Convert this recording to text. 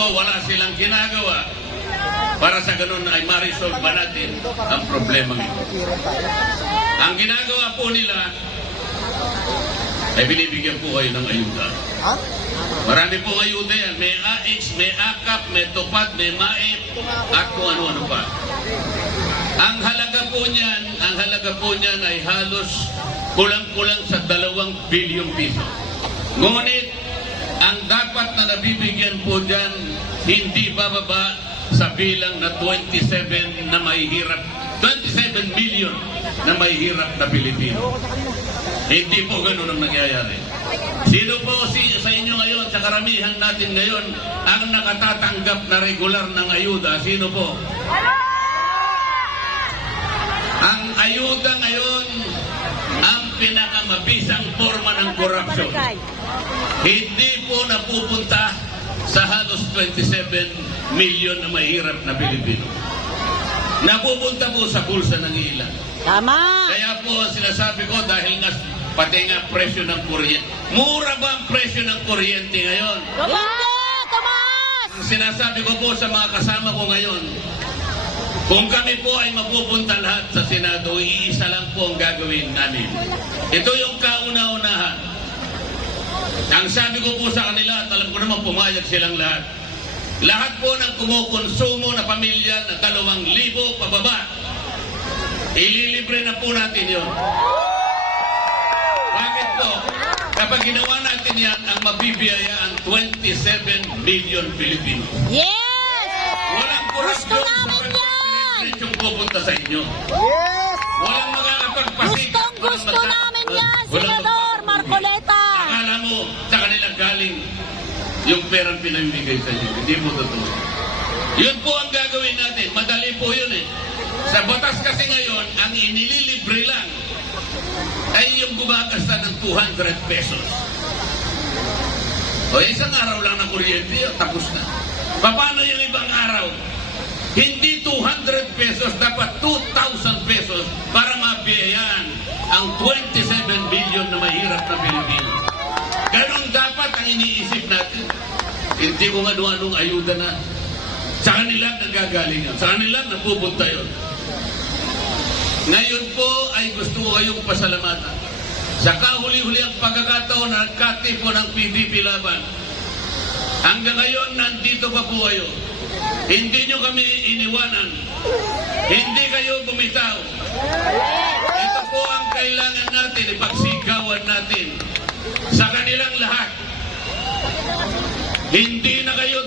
po wala silang ginagawa para sa ganun ay ma-resolve ba natin ang problema ito. Ang ginagawa po nila ay binibigyan po kayo ng ayuda. Marami pong ayuda yan. May AX, may AKAP, may TUPAD, may MAEP, at kung ano-ano pa. Ang halaga po niyan ay halos kulang-kulang sa 2 bilyong piso. Ngunit, ang dapat na nabibigyan po dyan, hindi bababa sa bilang na 27 million na mahihirap na Pilipino. Hindi po ganun ang nangyayari. Sino po sa inyo ngayon, sa karamihan natin ngayon, ang nakatatanggap na regular ng ayuda? Sino po? Ang ayuda ngayon, ang pinakamabisang forma ng korupsyon. Hindi po napupunta sa halos 27 million na mahirap na Pilipino. Napupunta po sa bulsa ng ilan. Tama! Kaya po sinasabi ko dahil pati nga presyo ng kuryente. Mura ba ang presyo ng kuryente ngayon? Hindi! Tumaas! Sinasabi ko po sa mga kasama ko ngayon, kung kami po ay mapupunta lahat sa Senado, iisa lang po ang gagawin namin. Ito yung kauna-unahan. Ang sabi ko po sa kanila, at alam ko naman pumayag silang lahat, lahat po ng kumukonsumo na pamilya na 2,000 pababa, ililibre na po natin yun. Bakit po? Kapag ginawa natin yan, ang mabibiyaya ang 27 million Pilipino. Yes! Walang Gusto korupsyon sa namin yan! yung pupunta sa inyo. Yes! Walang makakapagpasig. Gusto namin yan, Senador Marcoleta! Akala mo, sa kanila galing yung perang pinamimigay sa inyo. Hindi mo totoo. Yun po ang gagawin natin. Madali po yun eh. Sa batas kasi ngayon, ang inililibre lang ay yung gumagasta ng 200 pesos. O isang araw lang ng kuryente, tapos na. Paano yung ibang araw? Hindi 200 pesos, dapat 2,000 pesos para mabiyayaan ang 27 billion na mahirap na Pilipino. Ganon dapat ang iniisip natin. Hindi ko nga anong ayuda na sa kanila nagagaling yan. Sa kanila napupunta yun. Ngayon po ay gusto ko kayong pasalamatan. Sa kahuli-huli ang pagkakataon na nagkati po ng PDP laban. Hanggang ngayon nandito pa po kayo. Hindi nyo kami iniwanan. Hindi kayo bumitaw. Ito po ang kailangan natin, ipagsigawan natin sa kanilang lahat. Hindi na kayo